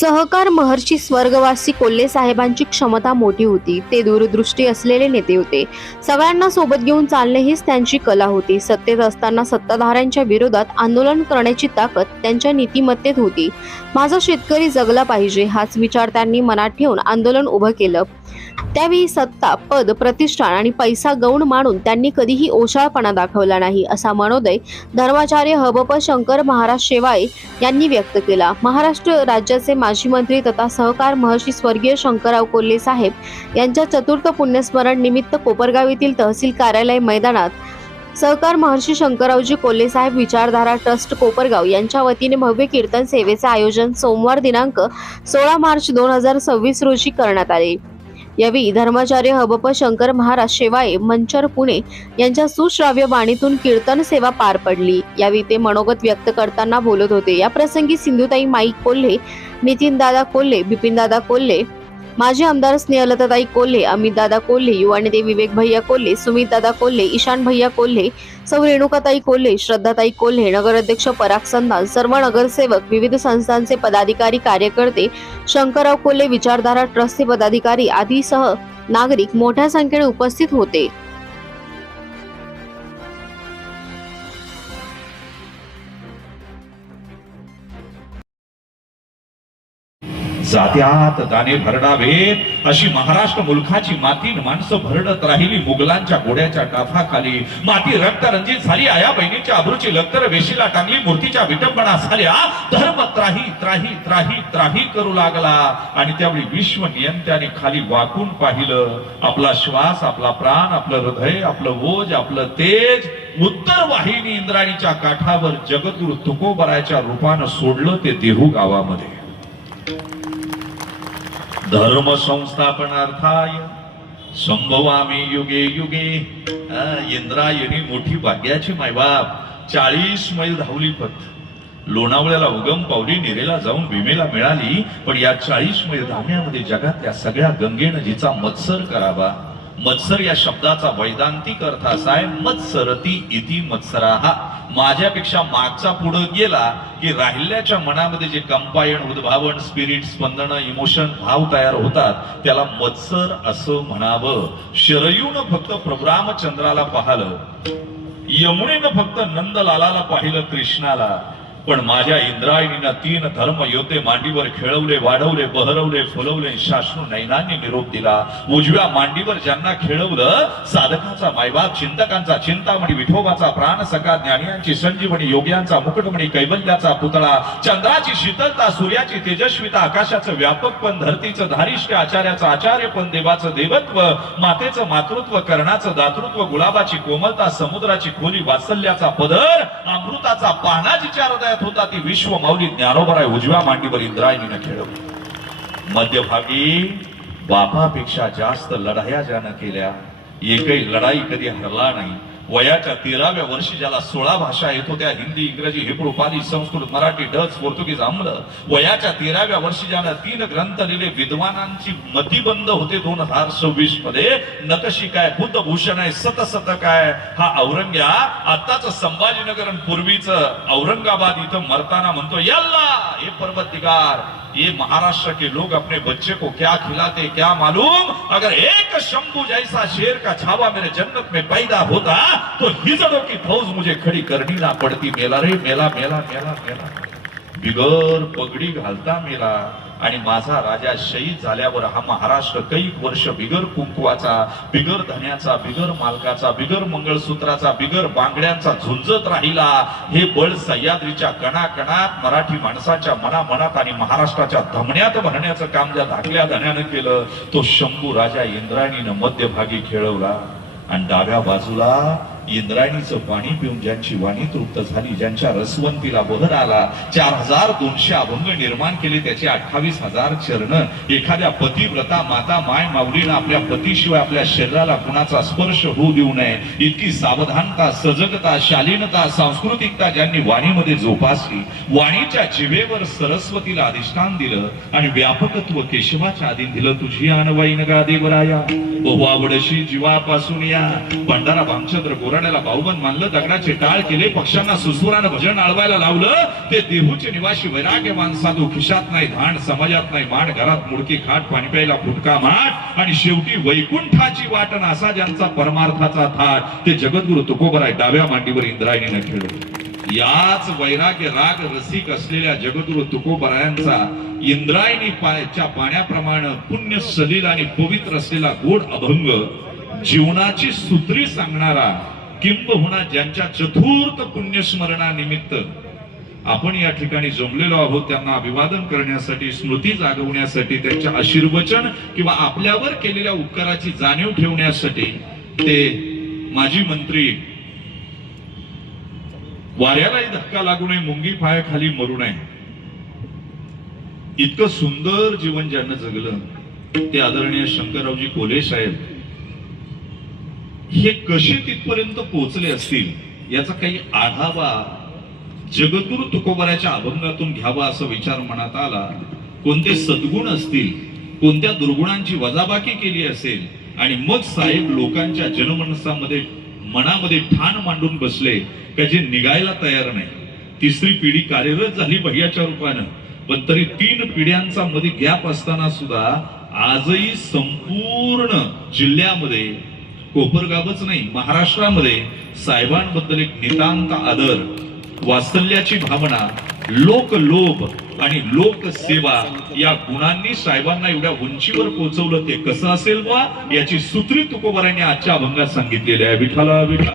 सहकार महर्षी स्वर्गवासी कोल्हे साहेबांची क्षमता मोठी होती. ते दूरदृष्टी असलेले नेते होते. सगळ्यांना सोबत घेऊन चालणे हीच त्यांची कला होती. सत्तेत असताना सत्ताधाऱ्यांच्या विरोधात आंदोलन करण्याची ताकद त्यांच्या नीतिमत्तेत होती. माझा शेतकरी जगला पाहिजे हाच विचार त्यांनी मनात ठेवून आंदोलन उभं केलं. त्यावेळी सत्ता, पद, प्रतिष्ठान आणि पैसा गौण मानून त्यांनी कधीही ओशाळपणा दाखवला नाही, असा मनोदय धर्माचार्य हबप शंकर महाराज शेवाळे यांनी व्यक्त केला. महाराष्ट्र राज्याचे माजी मंत्री तथा सहकार महर्षी स्वर्गीय शंकरराव कोल्हे साहेब यांच्या चतुर्थ पुण्यस्मरण निमित्त कोपरगाव येथील तहसील कार्यालय मैदानात सहकार महर्षी शंकररावजी कोल्हे साहेब विचारधारा ट्रस्ट कोपरगाव यांच्या वतीने भव्य कीर्तन सेवेचे आयोजन सोमवार दिनांक 16 मार्च 2026 रोजी करण्यात आले. यावेळी धर्माचार्य हबप शंकर महाराज शेवाळे मंचर पुणे यांच्या सुश्राव्य वाणीतून कीर्तन सेवा पार पडली. यावेळी ते मनोगत व्यक्त करताना बोलत होते. या प्रसंगी सिंधुताई माई कोल्हे, नितीनदादा कोल्हे, बिपिनदादा कोल्हे, माजी आमदार स्नेहलताताई कोल्हे, अमितदादा कोल्हे, युवा नेते विवेक भैया कोल्हे, सुमितदादा कोल्हे, ईशान भैया कोल्हे, सौ रेणुकाताई कोल्हे, श्रद्धाताई कोल्हे, नगराध्यक्ष पराग संधान, सर्व नगरसेवक, विविध संस्थांचे पदाधिकारी, कार्यकर्ते, शंकरराव कोल्हे विचारधारा ट्रस्टचे पदाधिकारी आदीसह नागरिक मोठ्या संख्येने उपस्थित होते. जात्यात दाणे भरडावेत अशी महाराष्ट्र मुलखाची माती माणसं भरडत राहिली. मुघलांच्या घोड्याच्या टाफाखाली माती रक्तरंजित झाली. आया बहिणीच्या अब्रूची लक्तर वेशीला टांगली. मूर्तीच्या विटंबना झाल्या. धर्म त्राही त्राही त्राही त्राही करू लागला. आणि त्यावेळी विश्व नियंत्याने खाली वाकून पाहिलं. आपला श्वास, आपला प्राण, आपलं हृदय, आपलं ओज, आपलं तेज उत्तर वाहिनी इंद्राणीच्या काठावर जगद्गुरु तुकोबराच्या रूपानं सोडलं ते देहू गावामध्ये. धर्म संस्थापनार्थाय संभवामी युगे युगे. इंद्रायणी मोठी भाग्याची मायबाप 40 मैल धावली पथ. लोणावळ्याला उगम पावली, निरेला जाऊन भीमेला मिळाली. पण या 40 मैल धावण्यामध्ये जगातल्या सगळ्या गंगेनं जिचा मत्सर करावा. मत्सर या शब्दाचा वैदांतिक अर्थ असा आहे मत्सरती इति मत्सराहा. माझ्यापेक्षा मागचा पुढे गेला की राहिल्याच्या मनामध्ये जे कंपायन, उद्भावन, स्पिरिट, स्पंदन, इमोशन, भाव तयार होतात त्याला मत्सर असं म्हणावं. शरयूनं फक्त प्रभू रामचंद्राला पाहिलं, यमुनेनं फक्त नंदलालाला पाहिलं कृष्णाला. पण माझ्या इंद्रायणीनं 3 धर्म योद्धे मांडीवर खेळवले, वाढवले, बहरवले, फुलवले, शाश्रू नैनांनी निरोप दिला. उजव्या मांडीवर ज्यांना खेळवलं साधकाचा मायबाप, चिंतकांचा चिंतामणी, विठोबाचा प्राण सखा, ज्ञानियांची संजीवनी, योग्यांचा मुकुटमणी, कैवल्याचा पुतळा, चंद्राची शीतलता, सूर्याची तेजस्विता, आकाशाचं व्यापकपण, धरतीचं धारिष्ट्य, आचार्याचं आचार्यपण, देवाचं देवत्व, मातेचं मातृत्व, कर्णाचं दातृत्व, गुलाबाची कोमलता, समुद्राची खोली, वात्सल्याचा पदर, अमृताचा पाना जिच्या हृदयात होता ती विश्व माऊली ज्ञानोबराय उजव्या मांडीवर इंद्रायणीनं खेळवली. मध्यभागी बापापेक्षा जास्त लढाया ज्यानं केल्या, एकही लढाई कधी हरला नाही. वयाच्या 13व्या वर्षी ज्याला 16 भाषा येत होत्या, हिंदी, इंग्रजी, हिब्रू, पाली, संस्कृत, मराठी, डच, पोर्तुगीज, आम्ल. वयाच्या 13व्या वर्षी ज्यानं 3 ग्रंथ लिहिले, विद्वानांची मतिबंध होते 2026 मध्ये. नकशी काय, बुद्धभूषण आहे, सतसत काय. हा औरंग्या आताच संभाजीनगर आणि पूर्वीचं औरंगाबाद इथं मरताना म्हणतो, यल्ला हे परवतदिगार, ये महाराष्ट्र के लोग अपने बच्चे को क्या खिलाते क्या मालूम. अगर एक शंभू जैसा शेर का छावा मेरे जन्नत में पैदा होता तो हिजड़ों की फौज मुझे खड़ी करनी ना पड़ती. मेला रे मेला मेला मेला मेला. बिगर पगडी घालता मेला. आणि माझा राजा शहीद झाल्यावर हा महाराष्ट्र कैक वर्ष बिगर कुंकवाचा, बिगर धन्याचा, बिगर मालकाचा, बिगर मंगळसूत्राचा, बिगर बांगड्यांचा झुंजत राहिला. हे बळ सह्याद्रीच्या कणाकणात मराठी माणसाच्या मनामनात आणि महाराष्ट्राच्या धमन्यात भरण्याचं काम ज्या धाकल्या धन्यानं केलं तो शंभू राजा इंद्रायणीनं मध्यभागी खेळवला. आणि डाव्या बाजूला इंद्रायणीचं पाणी पिऊन ज्यांची वाणी तृप्त झाली, ज्यांच्या रसवंतीला बहर आला, 4200 अभंग निर्माण केले, त्याचे 28,000 चरण. एखाद्या पतिव्रता माता माय माऊलीनं आपल्या पतीशिवाय आपल्या शरीराला कुणाचा स्पर्श होऊ देऊ नये इतकी सावधानता, सजगता, शालीनता, सांस्कृतिकता ज्यांनी वाणीमध्ये जोपासली. वाणीच्या जिवेवर सरस्वतीला अधिष्ठान दिलं आणि व्यापकत्व केशवाच्या आधीन दिलं. तुझी आणवाईन गा देवराया, बहु आवडशी जीवापासून या. भंडारा भामचंद्र गोरा घराण्याला बाहुबंद मानलं, दगडाचे टाळ केले, पक्षांना सुसुरानं भजन आळवायला लावलं. ते देहूचे निवासी वैराग्यवान साधू, खिशात नाही धाण, समाजात नाही मान, घरात मुडकी खाट, पाणी प्यायला फुटका माठ, आणि शेवटी वैकुंठाची वाट असा ज्यांचा परमार्थाचा थाट, ते जगद्गुरु तुकोबराय डाव्या मांडीवर इंद्रायणीने खेळले. याच वैराग्य राग रसिक असलेल्या जगद्गुरु तुकोबरायांचा इंद्रायणी पाण्याप्रमाणे पुण्य सलील आणि पवित्र असलेला गोड अभंग, जीवनाची सूत्री सांगणारा, किंबहुना ज्यांच्या चतुर्थ पुण्यस्मरणानिमित्त आपण या ठिकाणी जमलेलो आहोत, त्यांना अभिवादन करण्यासाठी, स्मृती जागवण्यासाठी, त्यांच्या आशीर्वचन किंवा आपल्यावर केलेल्या उपकाराची जाणीव ठेवण्यासाठी ते माजी मंत्री, वाऱ्यालाही धक्का लागू नये, मुंगी पायाखाली मरू नये, इतकं सुंदर जीवन ज्यांना जगलं ते आदरणीय शंकररावजी कोल्हे साहेब हे कसे तिथपर्यंत पोहोचले असतील याचा काही आढावा जगद्गुरु तुकोबराच्या अभंगातून घ्यावा असा विचार मनात आला. कोणते सद्गुण असतील, कोणत्या दुर्गुणांची वजाबाकी केली असेल, आणि मग साहेब लोकांच्या जनमनसामध्ये मनामध्ये ठाण मांडून बसले का जे निघायला तयार नाही. तिसरी पिढी कार्यरत झाली भैयाच्या रूपानं, पण तरी 3 पिढ्यांचा मध्ये गॅप असताना सुद्धा आजही संपूर्ण जिल्ह्यामध्ये, कोपरगावच नाही महाराष्ट्रामध्ये साहेबांबद्दल एक नितांत आदर, वात्सल्याची भावना, लोकलोभ आणि लोकसेवा या गुणांनी साहेबांना एवढ्या उंचीवर पोहोचवलं. ते कसं असेल बा याची सूत्री तुकोबरायांनी आजच्या अभंगात सांगितलेली आहे. विठ्ठला विठ्ठला.